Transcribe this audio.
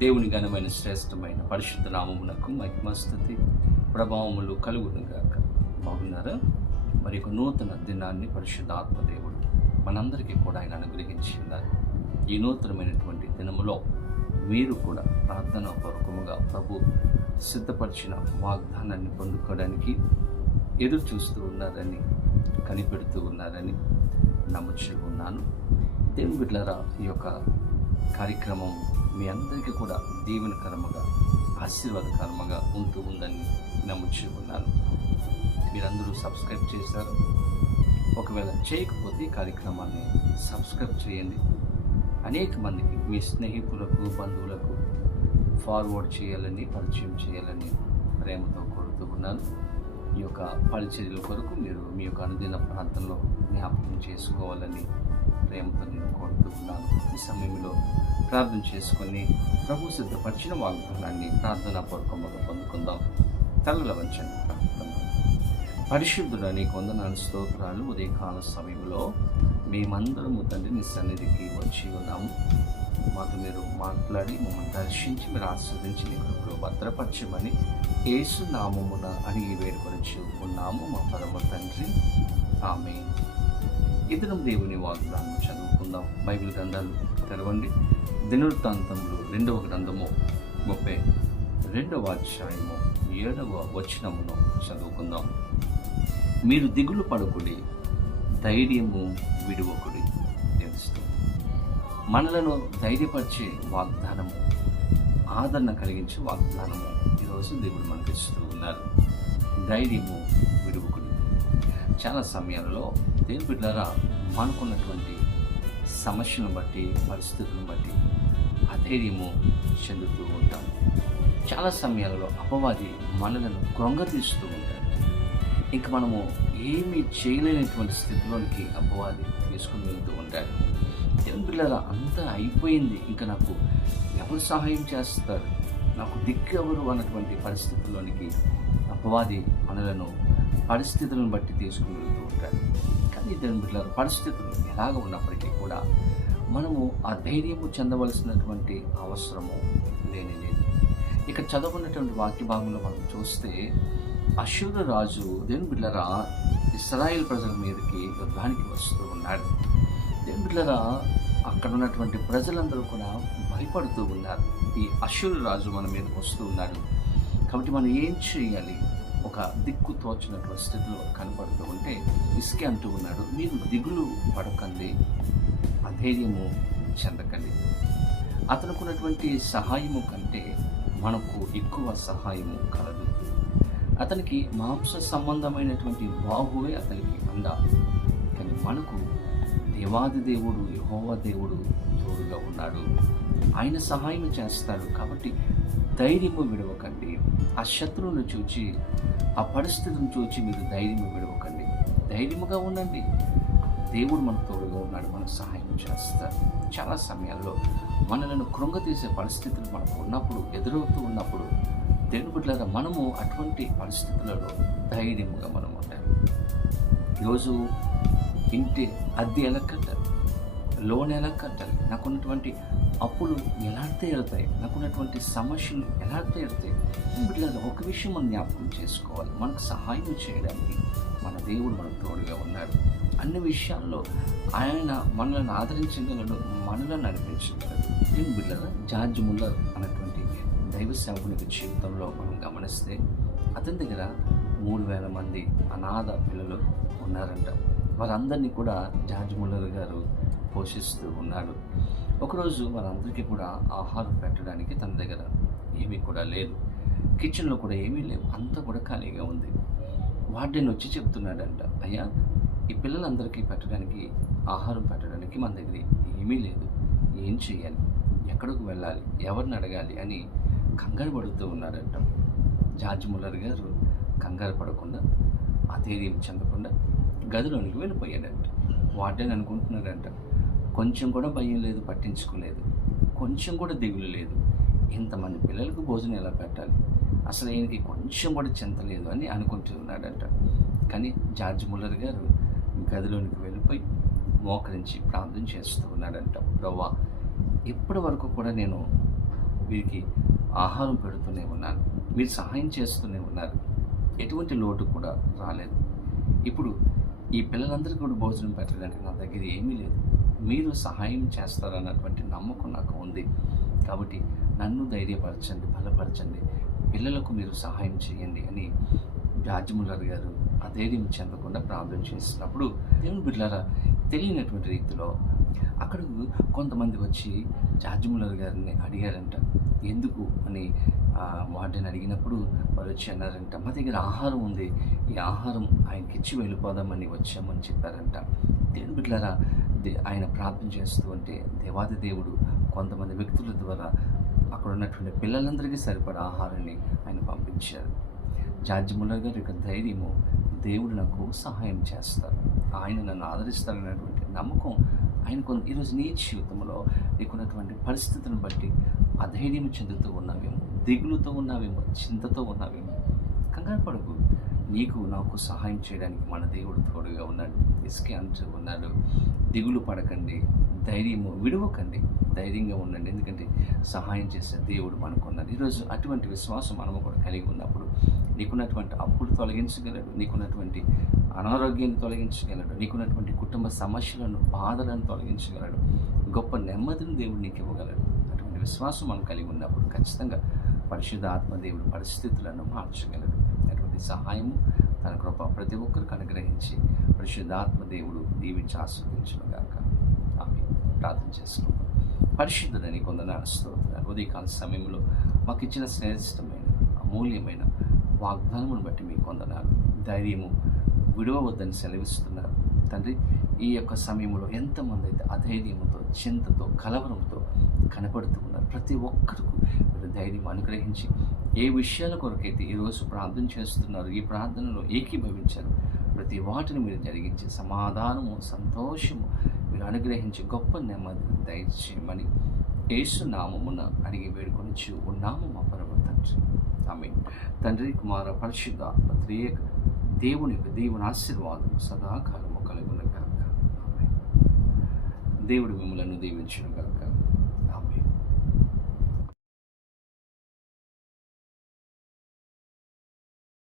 దేవుని ఘనమైన శ్రేష్టమైన పరిశుద్ధ నామమునకు మహిమస్తుతి ప్రభావములు కలుగునుగాక. బాగున్నారా? మరి ఒక నూతన దినాన్ని పరిశుద్ధ ఆత్మదేవుడు మనందరికీ కూడా ఆయన అనుగ్రహించి ఉన్నారు. ఈ నూతనమైనటువంటి దినములో మీరు కూడా ప్రార్థన పూర్వకముగా ప్రభు సిద్ధపరిచిన వాగ్దానాన్ని పొందుకోవడానికి ఎదురు చూస్తూ ఉన్నారని, కనిపెడుతూ ఉన్నారని నమ్ముచూ ఉన్నాను. దేవుని బిడ్డలారా, ఈ యొక్క కార్యక్రమం మీ అందరికీ కూడా దీవెనకరముగా, ఆశీర్వాదకరముగా ఉంటూ ఉందని నమ్ముచూ ఉన్నాను. మీరందరూ సబ్స్క్రైబ్ చేశారు. ఒకవేళ చేయకపోతే ఈ కార్యక్రమాన్ని సబ్స్క్రైబ్ చేయండి. అనేక మందికి, మీ స్నేహితులకు, బంధువులకు ఫార్వర్డ్ చేయాలని, పరిచయం చేయాలని ప్రేమతో కోరుతూ ఉన్నాను. ఈ యొక్క పరిచర్యల కొరకు మీరు మీ యొక్క అనుదిన ప్రాంతంలో జ్ఞాపకం చేసుకోవాలని ప్రేమతో నేను కోరుతూ ఉన్నాను. ఈ సమయంలో ప్రార్థన చేసుకొని ప్రభు సిద్ధపరిచిన వాగ్దానాన్ని ప్రార్థనా పూర్వకంగా పొందుకుందాం. తలల వంచండి. ప్రార్థన. పరిశుద్ధుడా, నీకు వందనాలు, స్తోత్రాలు. ఉదయకాల సమయంలో మేమందరము తండ్రి నీ సన్నిధికి వచ్చి ఉన్నాము. మాతో మీరు మాట్లాడి మమ్మల్ని దర్శించి మీరు ఆస్వాదించి నీ కృపలో భద్రపరచమని యేసు నామమున అడిగి వేడుకొనిచూ ఉన్నాము మా పరమ తండ్రి. ఆమేన్. ఇద్దరం దేవుని వాగ్దానం చదువుకుందాం. బైబిల్ గ్రంథాలు తెరవండి. దినవృత్తాంతములు 2వ గ్రంథము 32వ అధ్యాయము 7వ వచనమును చదువుకుందాం. మీరు దిగులు పడకుడి, ధైర్యము విడువకుడి. తెలుస్తూ మనలను ధైర్యపరిచే వాగ్దానము, ఆదరణ కలిగించే వాగ్దానము ఈరోజు దేవుడు మనకి ఇస్తూ ఉన్నారు. ధైర్యము విడువకుడి. చాలా సమయాల్లో దేవుని బిడ్డలారా, మనకున్నటువంటి సమస్యలను బట్టి, పరిస్థితులను బట్టి అధైర్యము చెందుతూ ఉంటాం. చాలా సమయాలలో అపవాది మనలను కృంగతీస్తూ ఉంటాడు. ఇంక మనము ఏమీ చేయలేనటువంటి స్థితిలోనికి అపవాది తీసుకుని వెళ్తూ ఉంటాడు. దేవుని బిడ్డలారా, అంతా అయిపోయింది, ఇంకా నాకు ఎవరు సహాయం చేస్తారు, నాకు దిక్కు ఎవరు అన్నటువంటి పరిస్థితుల్లోనికి అపవాది మనలను పరిస్థితులను బట్టి తీసుకుని వెళ్తూ ఉంటాడు. కానీ దేవుని బిడ్డలారా, పరిస్థితులు ఎలాగ ఉన్నప్పటికీ కూడా మనము ఆ ధైర్యము చెందవలసినటువంటి అవసరము లేనే లేదు. ఇక్కడ చదువుకున్నటువంటి వాక్య భాగంలో మనం చూస్తే, అష్షూరు రాజు దేవుని బిడ్డలారా ఇశ్రాయేలు ప్రజల మీదకి యుద్ధానికి వస్తూ ఉన్నాడు. దేవుని బిడ్డలారా, అక్కడ ఉన్నటువంటి ప్రజలందరూ కూడా భయపడుతూ ఉన్నారు. ఈ అష్షూరు రాజు మన మీదకి వస్తూ ఉన్నాడు, కాబట్టి మనం ఏం చేయాలి? ఒక దిక్కు తోచినటువంటి స్థితిలో కనపడుతూ ఉంటే ఇసుకే అంటూ ఉన్నాడు, మీరు దిగులు పడకండి, అధైర్యము చెందకండి. అతనుకున్నటువంటి సహాయము కంటే మనకు ఎక్కువ సహాయము కలదు. అతనికి మాంస సంబంధమైనటువంటి బాహువే అతనికి అండ, కానీ మనకు దేవాది దేవుడు, యెహోవా దేవుడు తోడుగా ఉన్నాడు. ఆయన సహాయం చేస్తాడు. కాబట్టి ధైర్యము విడవకండి. ఆ శత్రువును చూచి, ఆ పరిస్థితిని చూచి మీరు ధైర్యము విడవకండి. ధైర్యముగా ఉండండి. దేవుడు మనకు తోడుగా ఉన్నాడు, మనకు సహాయం చేస్తాడు. చాలా సమయాల్లో మనలను కృంగతీసే పరిస్థితులు మనకు ఉన్నప్పుడు, ఎదురవుతూ ఉన్నప్పుడు దేవుని బిడ్డలారా, మనము అటువంటి పరిస్థితులలో ధైర్యముగా మనం ఉండాలి. ఈరోజు ఇంటి అద్దె ఎలా కట్టాలి, లోన్ ఎలా కట్టాలి, నాకున్నటువంటి అప్పులు ఎలా తీరుతాయి, నాకున్నటువంటి సమస్యలు ఎలా తీరుతాయి. బిడ్డలారా, ఒక విషయం మనం జ్ఞాపకం చేసుకోవాలి, మనకు సహాయం చేయడానికి మన దేవుడు మనకు తోడుగా ఉన్నాడు. అన్ని విషయాల్లో ఆయన మనల్ని ఆదరించగలడు, మనలను నడిపించగలడు. దీని బిడ్డలారా, జార్జ్ ముల్లర్ అన్నటువంటి దైవ సేవకుని జీవితంలో మనం గమనిస్తే, అతని దగ్గర 3000 మంది అనాథ పిల్లలు ఉన్నారంట. వారందరినీ కూడా జార్జ్ ముల్లర్ గారు పోషిస్తూ ఉన్నాడు. ఒకరోజు వారందరికీ కూడా ఆహారం పెట్టడానికి తన దగ్గర ఏమీ కూడా లేదు. కిచెన్లో కూడా ఏమీ లేవు, అంతా కూడా ఖాళీగా ఉంది. వార్డెన్ వచ్చి చెప్తున్నాడంట, అయ్యా, ఈ పిల్లలందరికీ పెట్టడానికి, ఆహారం పెట్టడానికి మన దగ్గర ఏమీ లేదు, ఏం చేయాలి, ఎక్కడికి వెళ్ళాలి, ఎవరిని అడగాలి అని కంగారు పడుతూ ఉన్నాడంట. జార్జ్ ముల్లర్ గారు కంగారు పడకుండా, అధైర్యం చెందకుండా గదిలోనికి వెళ్ళిపోయాడంట. వార్డెన్ అనుకుంటున్నాడంట, కొంచెం కూడా భయం లేదు, పట్టించుకోలేదు, కొంచెం కూడా దిగులు లేదు, ఇంతమంది పిల్లలకు భోజనం ఎలా పెట్టాలి, అసలు ఈయనకి కొంచెం కూడా చింత లేదు అని అనుకుంటూ ఉన్నాడంట. కానీ జార్జ్ ముల్లర్ గారు గదిలోనికి వెళ్ళిపోయి మోకరించి ప్రార్థన చేస్తూ ఉన్నాడంట. ప్రభువా, ఇప్పటి వరకు కూడా నేను వీరికి ఆహారం పెడుతూనే ఉన్నాను, మీరు సహాయం చేస్తూనే ఉన్నారు, ఎటువంటి లోటు కూడా రాలేదు. ఇప్పుడు ఈ పిల్లలందరికీ కూడా భోజనం పెట్టడానికి నా దగ్గర ఏమీ లేదు, మీరు సహాయం చేస్తారన్నటువంటి నమ్మకం నాకు ఉంది. కాబట్టి నన్ను ధైర్యపరచండి, బలపరచండి, పిల్లలకు మీరు సహాయం చేయండి అని జార్జ్ ముల్లర్ గారు అధైర్యం చెందకుండా ప్రార్థన చేసినప్పుడు దేవుని బిడ్డలారా తెలియనటువంటి రీతిలో అక్కడ కొంతమంది వచ్చి జార్జ్ ముల్లర్ గారిని అడిగారంట. ఎందుకు అని వాటిని అడిగినప్పుడు వారు వచ్చి అన్నారంట, మా దగ్గర ఆహారం ఉంది, ఈ ఆహారం ఆయనకి ఇచ్చి వెళ్ళిపోదామని వచ్చామని చెప్పారంట. దేవుని బిడ్డలారా ఆయన ప్రార్థన చేస్తూ ఉంటే దేవాది దేవుడు కొంతమంది వ్యక్తుల ద్వారా అక్కడ ఉన్నటువంటి పిల్లలందరికీ సరిపడా ఆహారాన్ని ఆయన పంపించారు. జార్జ్ ముల్లర్ గారి యొక్క ధైర్యము, దేవుడు నాకు సహాయం చేస్తారు, ఆయన నన్ను ఆదరిస్తారనేటువంటి నమ్మకం ఆయనకు ఈరోజు నీ జీవితంలో నీకున్నటువంటి పరిస్థితులను బట్టి అధైర్యం చెందుతూ ఉన్నావేమో, దిగులుతో ఉన్నావేమో, చింతతో ఉన్నావేమో, కంగారు పడకు. నీకు నాకు సహాయం చేయడానికి మన దేవుడు తోడుగా ఉన్నాడు. ఇసుకే అంటూ ఉన్నాడు, దిగులు పడకండి, ధైర్యము విడవకండి, ధైర్యంగా ఉండండి, ఎందుకంటే సహాయం చేసే దేవుడు మనకున్నాడు. ఈరోజు అటువంటి విశ్వాసం మనము కూడా కలిగి ఉన్నప్పుడు నీకున్నటువంటి అప్పులు తొలగించగలడు, నీకున్నటువంటి అనారోగ్యాన్ని తొలగించగలడు, నీకున్నటువంటి కుటుంబ సమస్యలను, బాధలను తొలగించగలడు, గొప్ప నెమ్మదిని దేవుడు నీకు ఇవ్వగలడు. అటువంటి విశ్వాసం మనం కలిగి ఉన్నప్పుడు ఖచ్చితంగా పరిశుద్ధ ఆత్మదేవుడు పరిస్థితులను మార్చగలడు. అటువంటి సహాయము తన కృప ప్రతి ఒక్కరికి అనుగ్రహించి పరిశుద్ధాత్మదేవుడు దీవించి ఆస్వాదించునుగాక. ఆమె ప్రార్థన చేసుకుందాం. పరిశుద్ధుడని కొందనాలు స్తోత్రాలు. ఉదయకాల సమయంలో మాకు ఇచ్చిన శ్రేష్టమైన అమూల్యమైన వాగ్దానమును బట్టి మీకు కొందనాలు. ధైర్యము విడవవద్దని సెలవిస్తున్నారు తండ్రి. ఈ యొక్క సమయంలో ఎంతమంది అయితే అధైర్యముతో, చింతతో, కలవరంతో కనపడుతూ ఉన్నారు, ప్రతి ఒక్కరికి మీరు ధైర్యం అనుగ్రహించి ఏ విషయాల కొరకైతే ఈరోజు ప్రార్థన చేస్తున్నారు, ఈ ప్రార్థనలో ఏకీభవించారు, ప్రతి వాటిని మీరు జరిగించి సమాధానము, సంతోషము మీరు అనుగ్రహించి గొప్ప నెమ్మదిని దయచేయమని యేసు నామమున అడిగి వేడుకొనిచ్చు ఉన్నాము మా పరమ తండ్రి. ఆమేన్. తండ్రి, కుమార, పరిశుద్ధాత్మ త్రియేక దేవుని యొక్క దేవుని ఆశీర్వాదం సదాకాలము కలుగును గాక. ఆమేన్. దేవుడు మిమ్మలను దీవించును గాక.